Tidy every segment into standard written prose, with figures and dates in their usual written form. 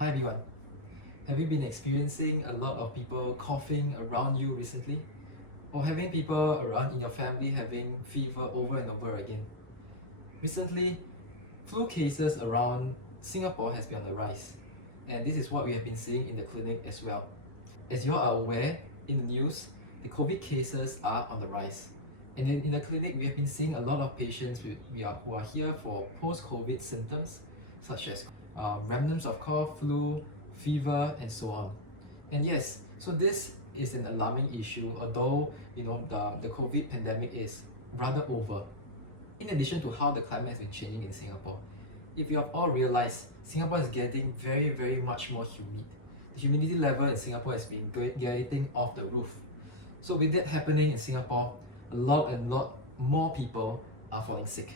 Hi everyone. Have you been experiencing a lot of people coughing around you recently? Or having people around in your family having fever over and over again? Recently, flu cases around Singapore has been on the rise, and this is what we have been seeing in the clinic as well. As you are aware, in the news, the COVID cases are on the rise. And in the clinic, we have been seeing a lot of patients who are here for post-COVID symptoms, such as remnants of cough, flu, fever, and so on. And yes, so this is an alarming issue, although the COVID pandemic is rather over. In addition to how the climate has been changing in Singapore, if you have all realized, Singapore is getting very, very much more humid. The humidity level in Singapore has been getting off the roof. So with that happening in Singapore, a lot more people are falling sick.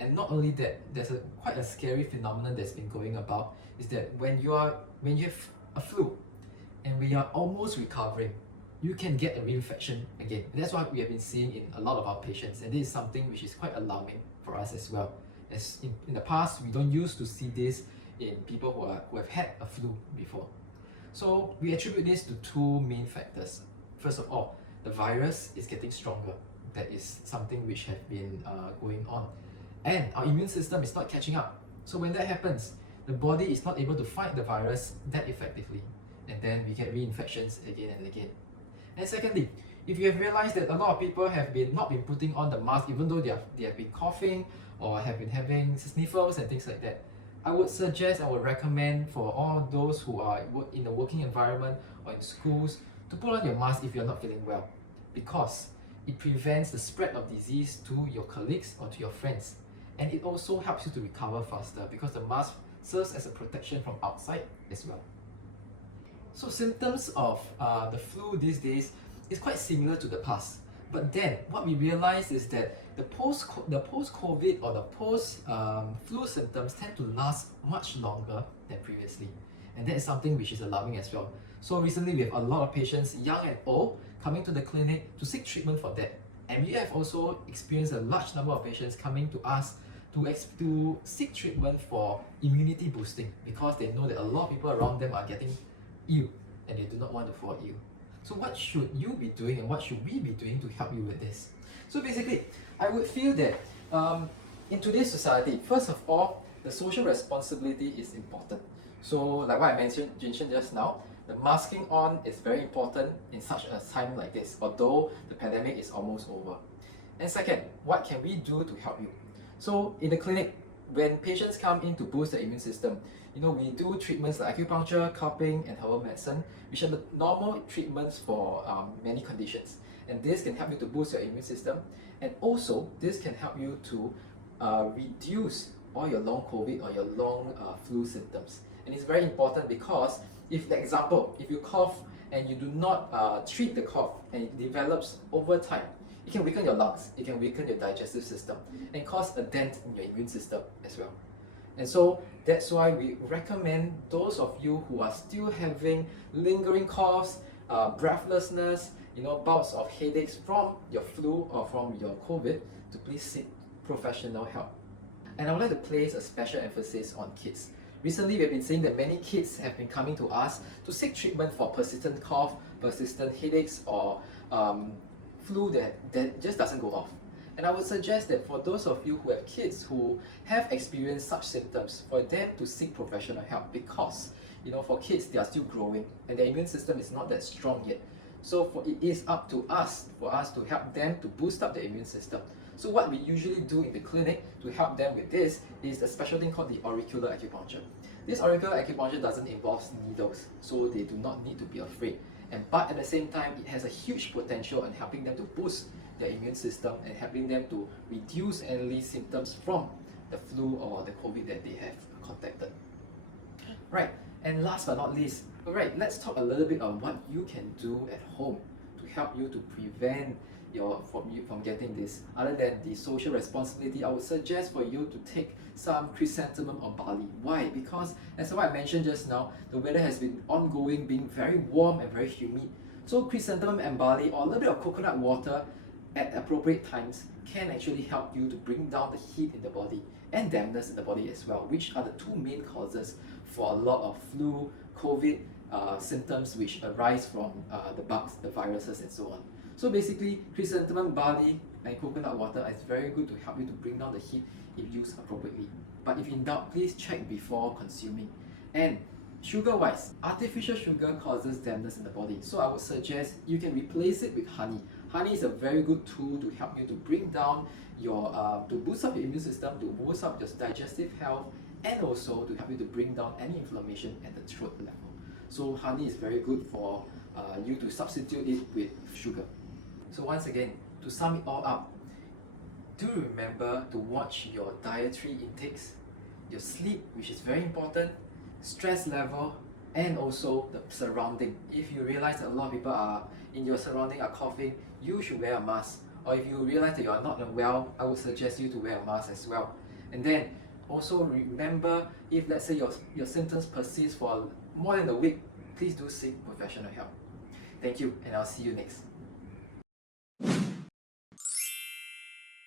And not only that, there's quite a scary phenomenon that's been going about, is that when you have a flu and we are almost recovering, you can get a reinfection again. And that's what we have been seeing in a lot of our patients, and this is something which is quite alarming for us as well. As in the past, we don't used to see this in people who have had a flu before. So we attribute this to two main factors. First of all, the virus is getting stronger. That is something which has been going on. And our immune system is not catching up. So when that happens, the body is not able to fight the virus that effectively. And then we get reinfections again and again. And secondly, if you have realized that a lot of people have not been putting on the mask, even though they have been coughing or have been having sniffles and things like that, I would recommend for all those who are in the working environment or in schools to put on your mask if you're not feeling well, because it prevents the spread of disease to your colleagues or to your friends. And it also helps you to recover faster because the mask serves as a protection from outside as well. So symptoms of the flu these days is quite similar to the past. But then what we realize is that the post-COVID or the post-flu symptoms tend to last much longer than previously. And that is something which is alarming as well. So recently we have a lot of patients, young and old, coming to the clinic to seek treatment for that. And we have also experienced a large number of patients coming to us to seek treatment for immunity boosting, because they know that a lot of people around them are getting ill and they do not want to fall ill. So what should you be doing and what should we be doing to help you with this? So basically, I would feel that in today's society, first of all, the social responsibility is important. So like what I mentioned just now, the masking on is very important in such a time like this, although the pandemic is almost over. And second, what can we do to help you? So in the clinic, when patients come in to boost the immune system, we do treatments like acupuncture, cupping, and herbal medicine, which are the normal treatments for many conditions. And this can help you to boost your immune system. And also, this can help you to reduce all your long COVID or your long flu symptoms. And it's very important because if, for example, if you cough and you do not treat the cough and it develops over time, it can weaken your lungs, it can weaken your digestive system, and cause a dent in your immune system as well. And so that's why we recommend those of you who are still having lingering coughs, breathlessness, bouts of headaches from your flu or from your COVID, to please seek professional help. And I would like to place a special emphasis on kids. Recently, we've been seeing that many kids have been coming to us to seek treatment for persistent cough, persistent headaches, or flu that just doesn't go off. And I would suggest that for those of you who have kids who have experienced such symptoms, for them to seek professional help, because for kids, they are still growing and their immune system is not that strong yet. So it is up to us for us to help them to boost up their immune system. So what we usually do in the clinic to help them with this is a special thing called the auricular acupuncture. This auricular acupuncture doesn't involve needles, so they do not need to be afraid. But at the same time, it has a huge potential in helping them to boost their immune system and helping them to reduce any symptoms from the flu or the COVID that they have contacted. Right, and last but not least, let's talk a little bit on what you can do at home to help you to prevent from getting this. Other than the social responsibility, I would suggest for you to take some chrysanthemum or barley. Why? Because as I mentioned just now, the weather has been ongoing, being very warm and very humid. So chrysanthemum and barley or a little bit of coconut water at appropriate times can actually help you to bring down the heat in the body and dampness in the body as well, which are the two main causes for a lot of flu, COVID symptoms which arise from the bugs, the viruses and so on. So basically, chrysanthemum barley and coconut water is very good to help you to bring down the heat if used appropriately. But if in doubt, please check before consuming. And sugar-wise, artificial sugar causes dampness in the body. So I would suggest you can replace it with honey. Honey is a very good tool to help you to bring down your, to boost up your immune system, to boost up your digestive health, and also to help you to bring down any inflammation at the throat level. So honey is very good for you to substitute it with sugar. So once again, to sum it all up, do remember to watch your dietary intakes, your sleep, which is very important, stress level, and also the surrounding. If you realize that a lot of people are in your surrounding are coughing, you should wear a mask. Or if you realize that you are not well, I would suggest you to wear a mask as well. And then also remember, if let's say your symptoms persist for more than a week, please do seek professional help. Thank you, and I'll see you next.